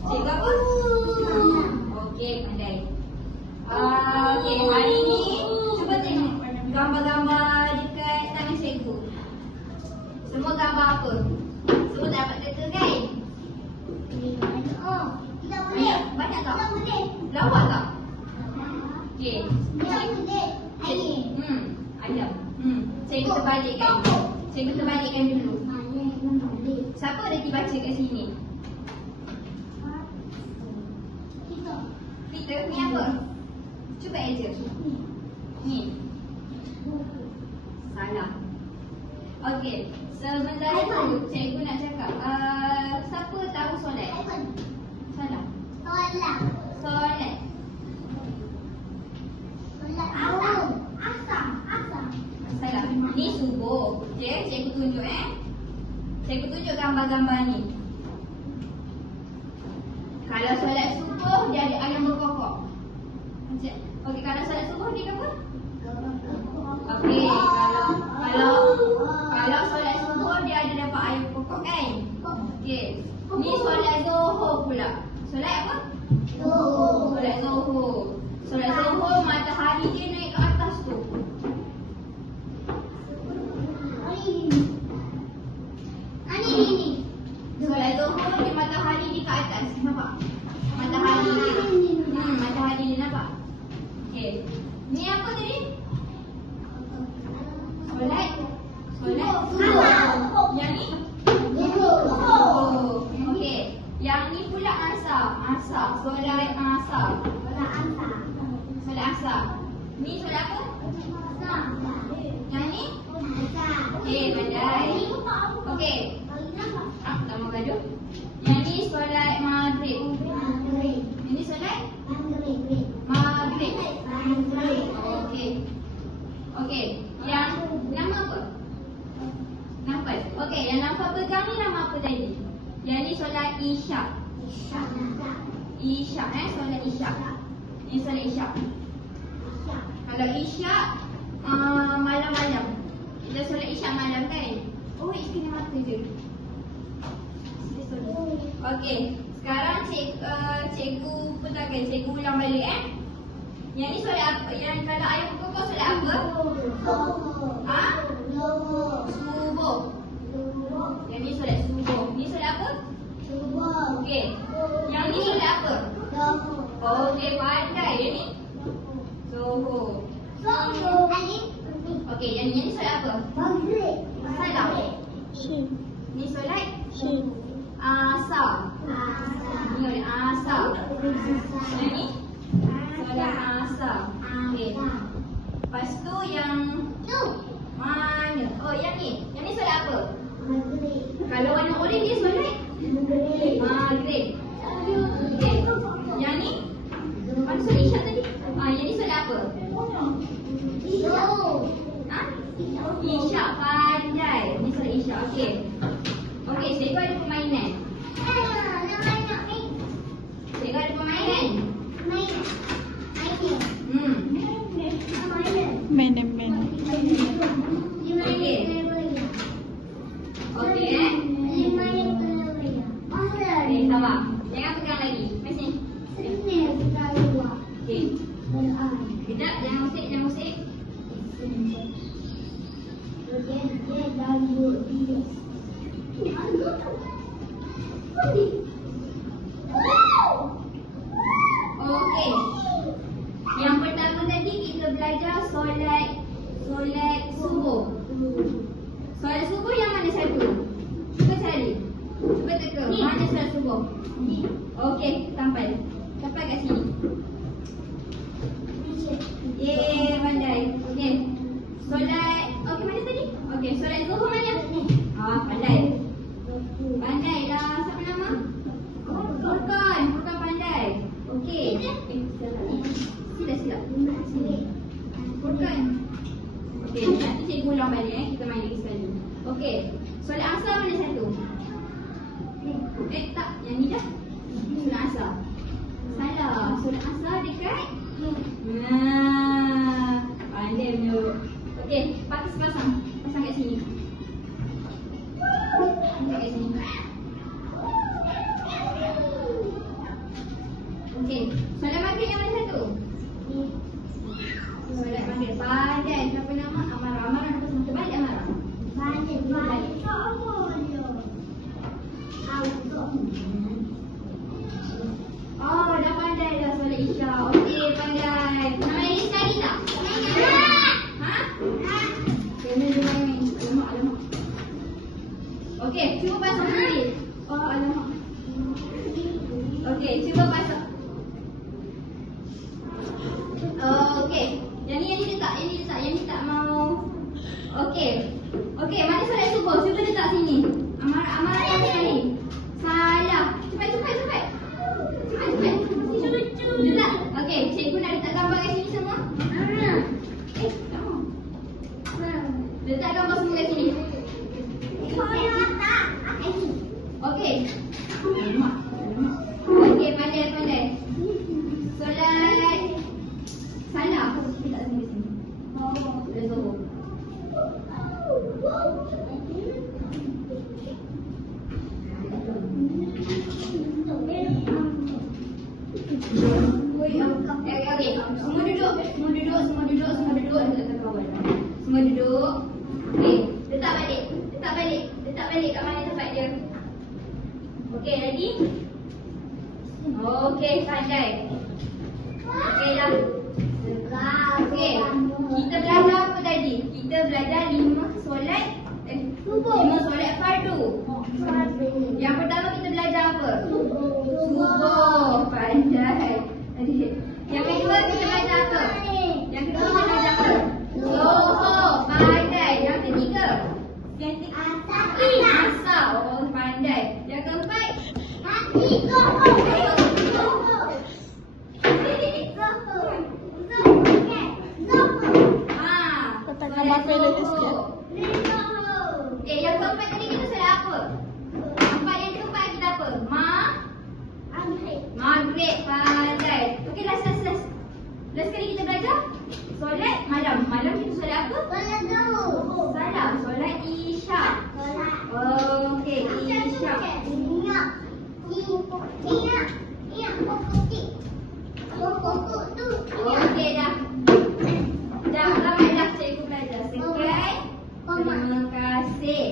Cikgu apa? Okey, pandai. Okey, hari ni cuba tengok gambar-gambar dekat tangan cikgu. Semua gambar apa? Semua tak dapat teka kan? Banyak tak? Lawak tak? Okey. Ayam. Cikgu terbalikkan. Cikgu terbalikkan dulu. Siapa dah dibaca kat sini? Kita? Ni apa? Cuba aja. Ni. Salah. Okey. Sebentar tu cikgu nak cakap. Siapa tahu solat? Salah. Solat. Salah. Ni subuh. Okey, cikgu tunjuk Cikgu tunjuk gambar-gambar ni. Kalau solat subuh dia ada ayam berkokok. Okey, kalau solat subuh dia apa? Okey, kalau solat subuh dia ada dapat ayam berkokok kan? Okey. Ni solat zuhur pula. Solat apa? Solat zuhur. Solat zuhur matahari dia naik ke atas tu. Solat zuhur dia matahari dia ke atas. Nampak? Matahari dia. Matahari dia nampak? Okey. Ni apa tadi? Solat yang ni? Okey. Yang ni pula asar. Solat asar. Solat asar. Ni solat apa? Yang ni? Okey, pandai. Okey. Nama gaduh. Yang ni solat maghrib. Ini solat? Maghrib. Okey. Yang nama apa? Nafas. Okey, yang Nafa pegang ni nama apa tadi? Yang ni solat isyak. Solat isyak. Ini solat isyak. Kalau isyak malam-malam. Kita solat isyak malam kan? Oh, kena mata je. Okey, sekarang cikgu petangkan, cikgu ulang balik Yang ni solat apa? Yang kalau ayam berkokok solat apa? Subuh. Yang ni solat subuh. Ni solat apa? Okey. Yang ni solat apa? Okey, pandai dia ni. Zuhur. Okey, yang ni solat apa? Salah. Ni solat? Asar. Ni solat asar. Yang ni? Solat asar. Okey. Lepas tu yang mana? Oh, yang ni. Yang ni solat apa? Kalau warna oranye dia solat? Maghrib. Okey. Yang ni? Mana solat isyak tadi? Yang ni solat apa? Isyak, pandai. Ni solat isyak. Okey. Okey, cikgu ada permainan. Cikgu ada permainan. Main. Okey. Sabar. Jangan pegang lagi. Mai sini. Okey. Kejap, jangan musik. Okey. Yang pertama tadi kita belajar solat subuh. Solat subuh yang mana satu? Cuba cari. Cuba teka. Mana solat subuh? Okey, sampai kat sini. Pandai. Okey. Solat, okey mana tadi? Okey, solat zuhur mana? Pandai. Pandailah. Siapa nama? Furqan pandai. Okey. Sila. Sini. Furqan. Okey, nanti cikgu ulang balik kita main lagi sekali. Okey. Solat asar mana satu? Tak, yang ni dah. Solat asar. Salah. Solat asar dekat pandai punya. Okey, pasang kat sini. Kat sini. Okey. Solat maghrib yang mana satu? Solat maghrib. Pandai. Siapa nama? Amarah. Amarah nak pasang terbalik Amarah. Oh, dah pandai dah solat Isya. Okey, pandai. Nama ini cari tak? Ha? Kena dia main. Alamak. Okey, cuba pasang sendiri. Oh, alamak. Okey, cuba pasang. Okey. Yang ni letak. Yang ni tak mau. Okey. Okey, mana solat subuh? Cuba letak sini. Amarah yang sekali. Salah. Cepat. Letak. Okey, cikgu nak letak gambar kat sini semua. Letak gambar semua kat sini. Okey. Okey, pandai. Solat salah. Kita tak sini. Solat subuh. Okey. Semua duduk. Semua duduk. Okey. Letak balik kat mana tempat dia. Okey, lagi. Okey, pandai. Okey dah. Okey. Kita belajar apa tadi? Kita belajar 5 solat fardu. Yang pertama kita belajar apa? Subuh. Pandai. Yang kedua kita belajar apa? Zuhur. Pandai. Yang ketiga? Asar. Oh, pandai. Yang keempat? Okey, yang keempat tadi kita solat apa? Yang keempat kita apa? Maghrib. Pandai. Okey, last kali kita belajar solat malam. Malam kita solat apa? Salah. Solat Isya. Okey, Isya. Okey dah. Dah ramai dah cikgu belajar. Sekian. Terima kasih.